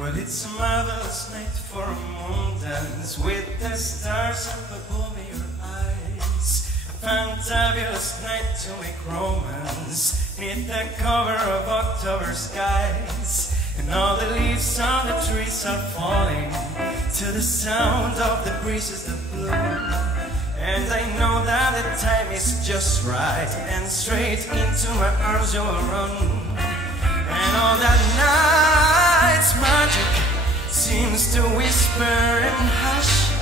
Well, it's a marvelous night for a moon dance with the stars up above your eyes. A fantabulous night to make romance neath the cover of October skies. And all the leaves on the trees are falling to the sound of the breezes that blow. And I know that the time is just right, and straight into my arms you will run. And all that night's magic seems to whisper and hush,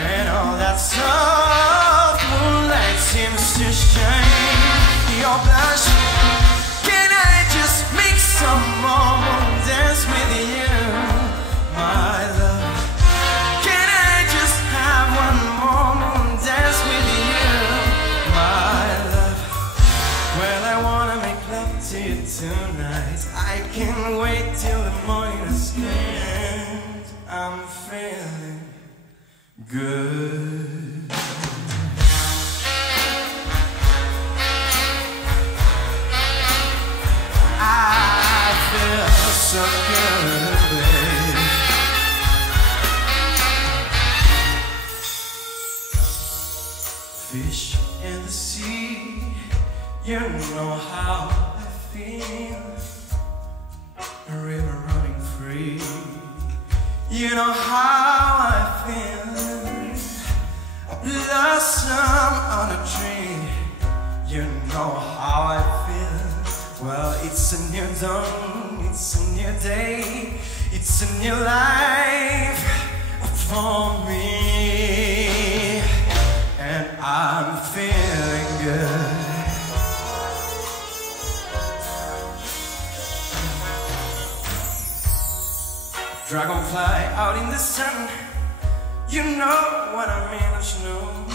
and all that soft moonlight seems to shine your blush. Can I just make some more moon dance with you, my love? Can I just have one more moon dance with you, my love? Well, I wanna make love to you tonight. I can't wait till the morning is spent. I'm feeling good. I feel so good, babe. Fish in the sea, you know how I feel. A river running free, you know how I feel. A blossom on a tree, you know how I feel. Well, it's a new dawn, it's a new day, it's a new life for me, and I'm feeling good. Dragonfly out in the sun, you know what I mean, don't you know?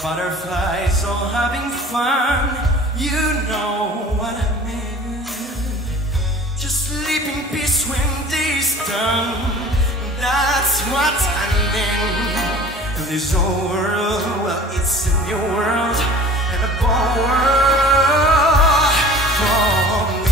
Butterflies all having fun, you know what I mean. Just sleep in peace when day's done, that's what I mean. This whole world, well, it's a new world, and a bold world for me.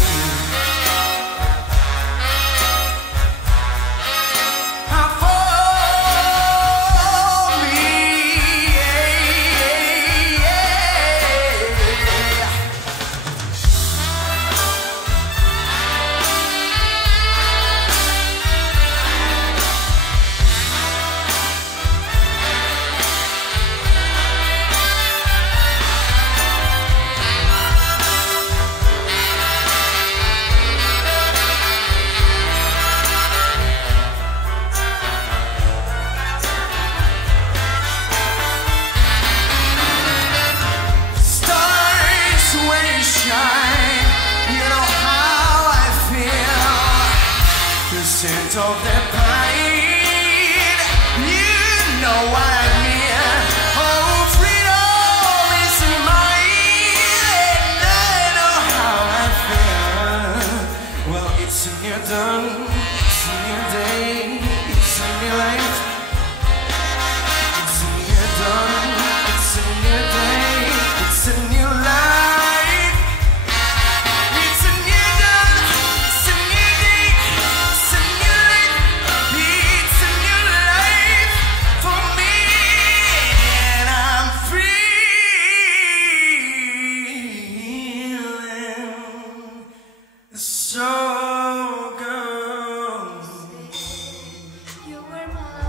Scent of the pine, you know what I mean. Oh, freedom is mine, and I know how I feel. Well, it's a new dawn, it's a new day, it's a new life. It's a new dawn, it's a new day, it's a new life. You were mine.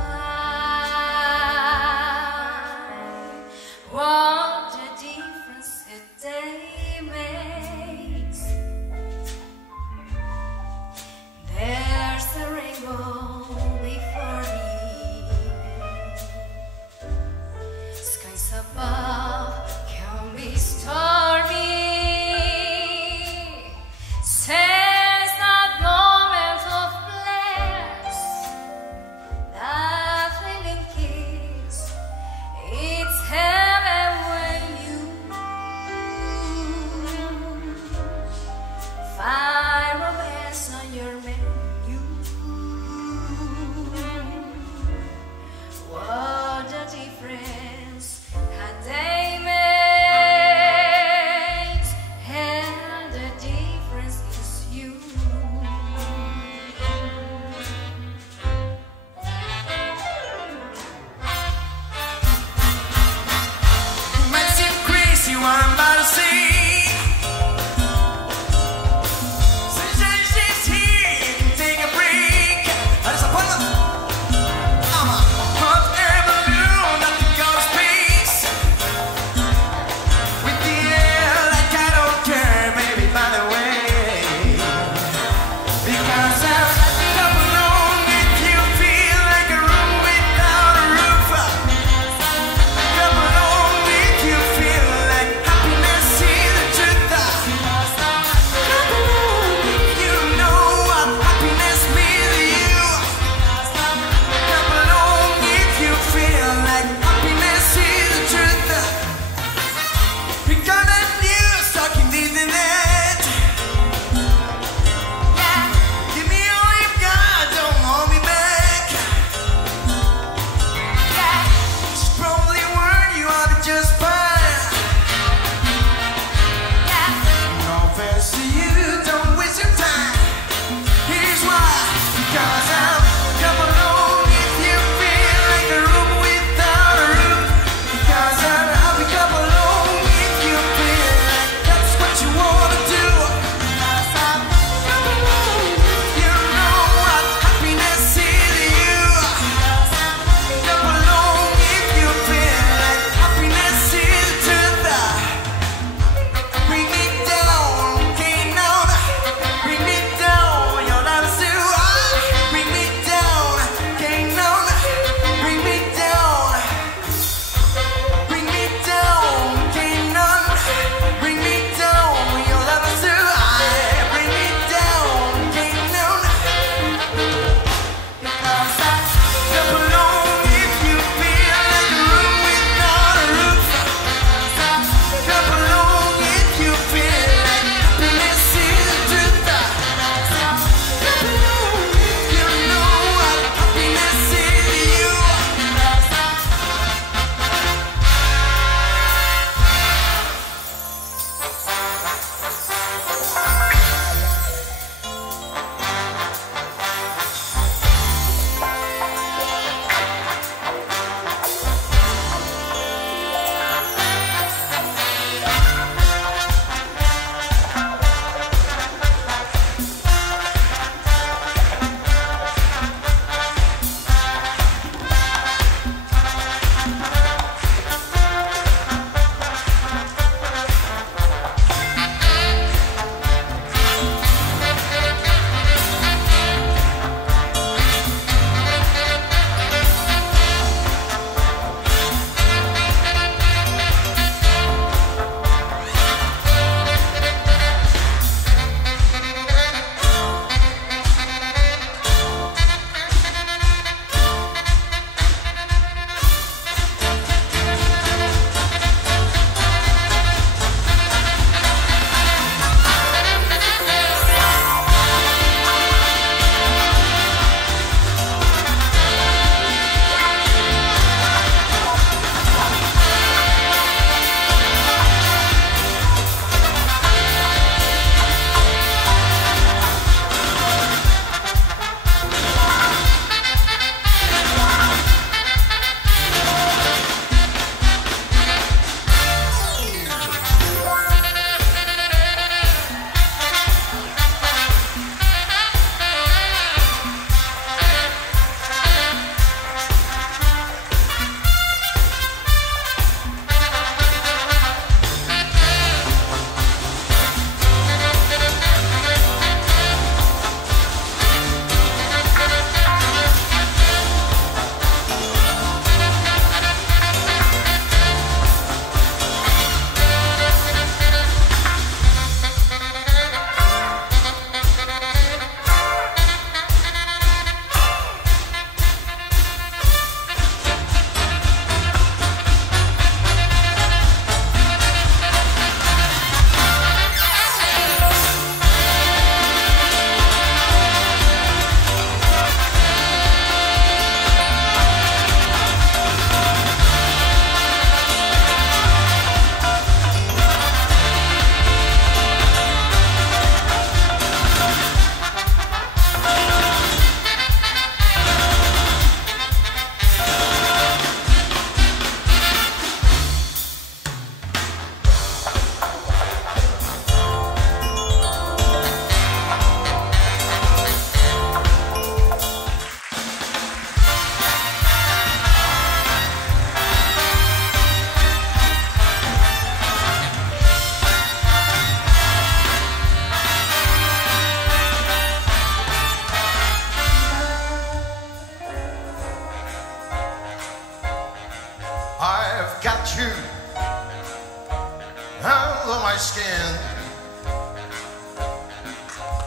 skin.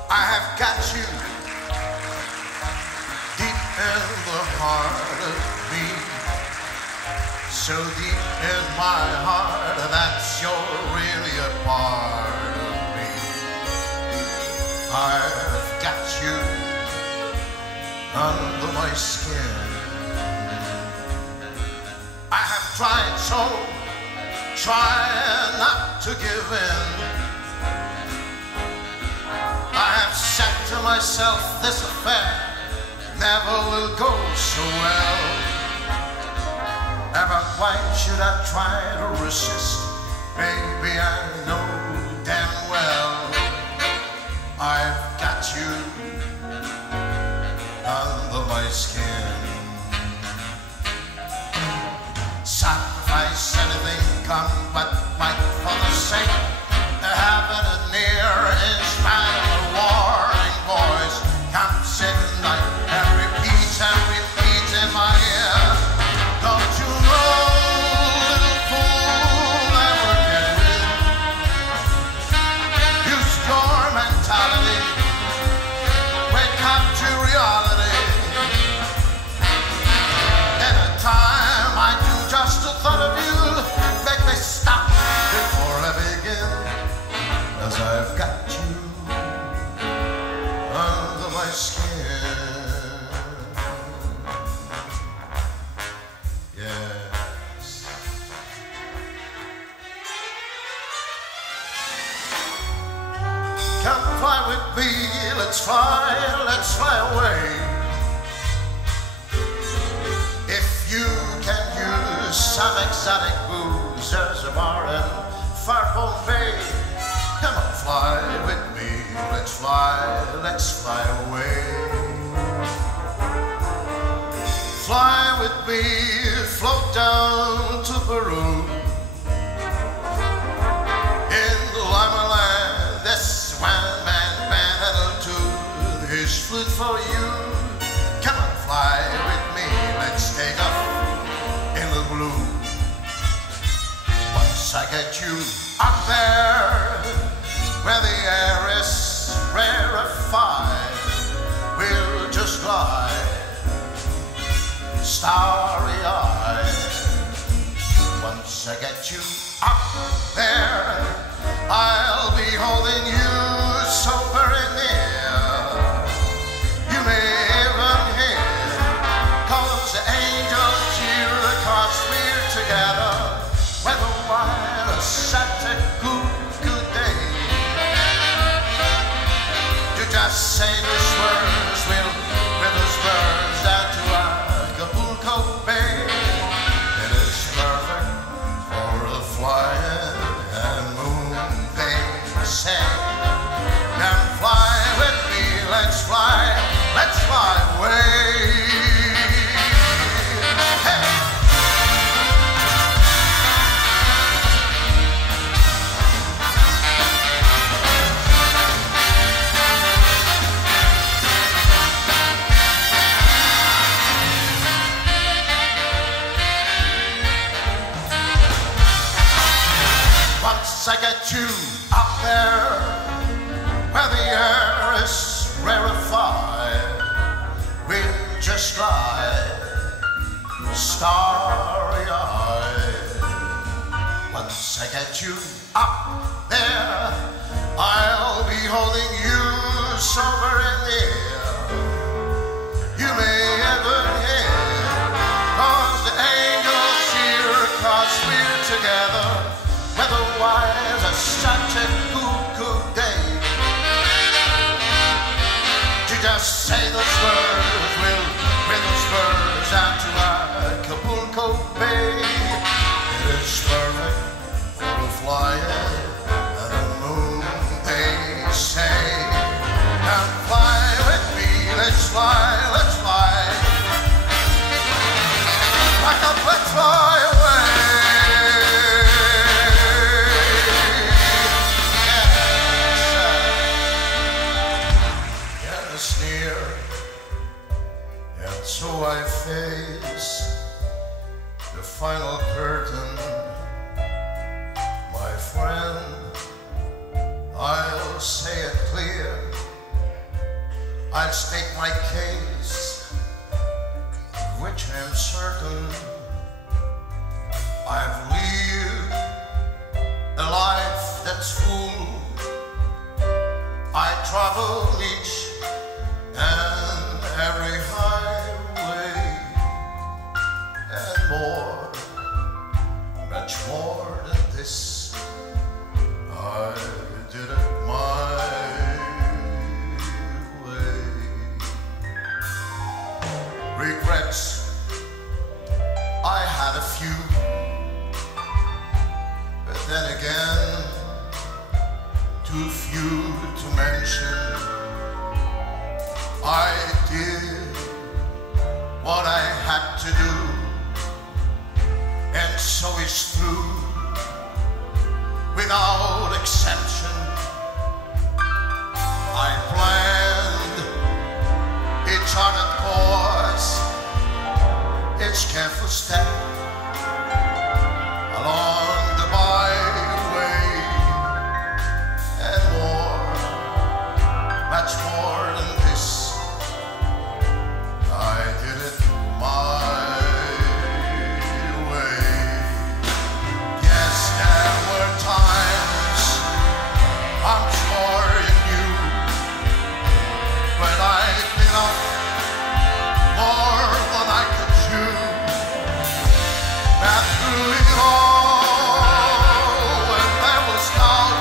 I have got you deep in the heart of me, so deep in my heart that you're really a part of me. I've got you under my skin. I have tried so, try not to give in. I have said to myself, this affair never will go so well. But why should I try to resist? Baby, I know damn well I've got you under my skin. Sacrifice anything, come but fight for the sake of having it near. In spite of the warring voice, come sit night and repeat in my ear. Don't you know, little fool, never get rid. Use your mentality, wake up to reality. Anytime I do, just the thought of you make me stop before I begin. 'Cause I've got you under my skin. Yes. Come fly with me, let's fly away. If you can use some exotic booze, there's a bar in Farpole Bay. Come on, fly with me, let's fly away. Fly with me, float down to Peru. In Lima Land, this one man will tune his flute for you. Come on, fly with me, let's take off in the blue. Once I get you up there, where the air is rarefied, we'll just glide, starry-eyed. Once I get you up there, I'll be holding you so very near. You may even hear, 'cause the angels cheer because we're together. Weather-wide, a Santa good day. You just say those words, we'll bring those birds down to Acapulco Bay. It is perfect for the flying and moon, they say. Now fly with me, let's fly away. Hey! Once I get you up there, where the air is rarefied, we'll just glide, starry-eyed. Once I get you up there, I'll be holding you so very near. You may ever hear, 'cause the angels cheer, 'cause we're together. Weather-wise, a such a good day. You just say those words, we'll bring those birds out to Acapulco Bay. It is perfect for a flyer and the moon, they say. Now fly with me, let's fly. Back up, let's fly away. And so I face the final curtain, my friend, I'll state my case, which I'm certain I've lived a life that's full. I travel each and every highway and more, much more than this. I did it my way. Regrets, I had a few, but then again, too few to mention. I did what I had to do, and so it's through, without exception. I planned each charted course, each careful step along the byway, and more, much more than this. I did it my way. Yes, there were times, I'm sure you knew, when I bit off more than I could chew. But through it all, when there was doubt,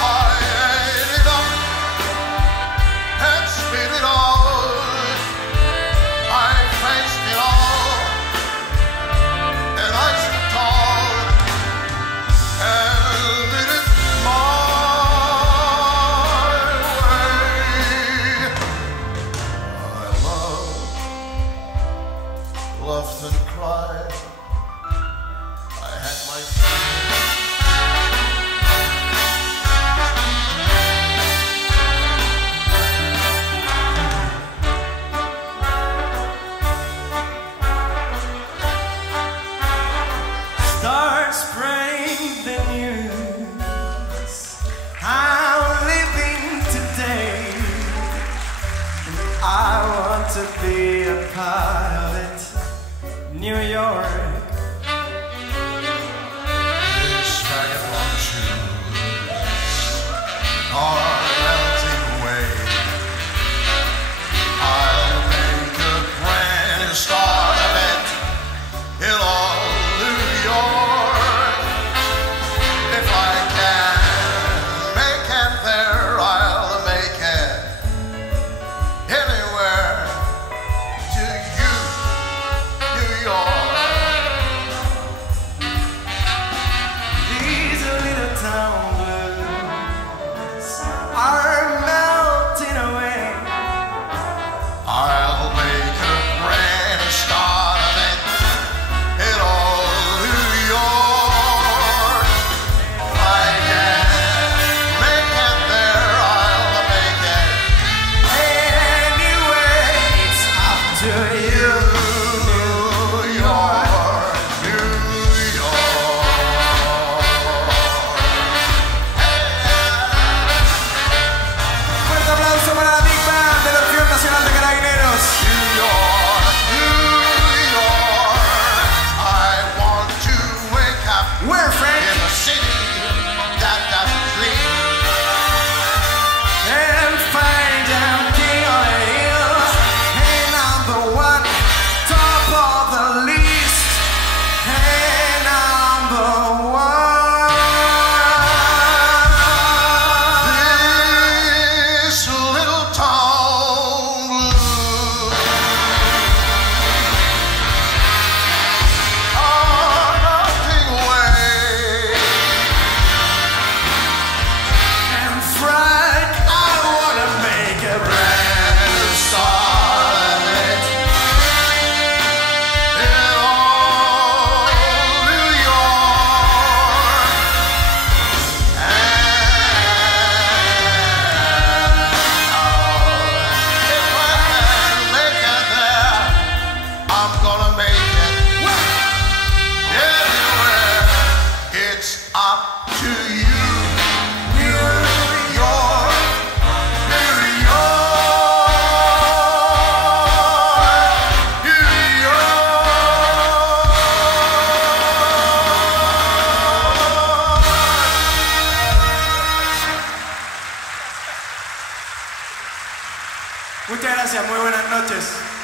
I ate it up and spit it out. I faced it all, and I stood tall and did it my way. I loved and cried. I had my Start spreading the news. I'm living today, and I want to be a part of it. New York. These vagabond shoes are melting away. I'll make a brand new start of it in all New York. If I can make it there, I'll make it anywhere to you, New York. Muchas gracias, muy buenas noches.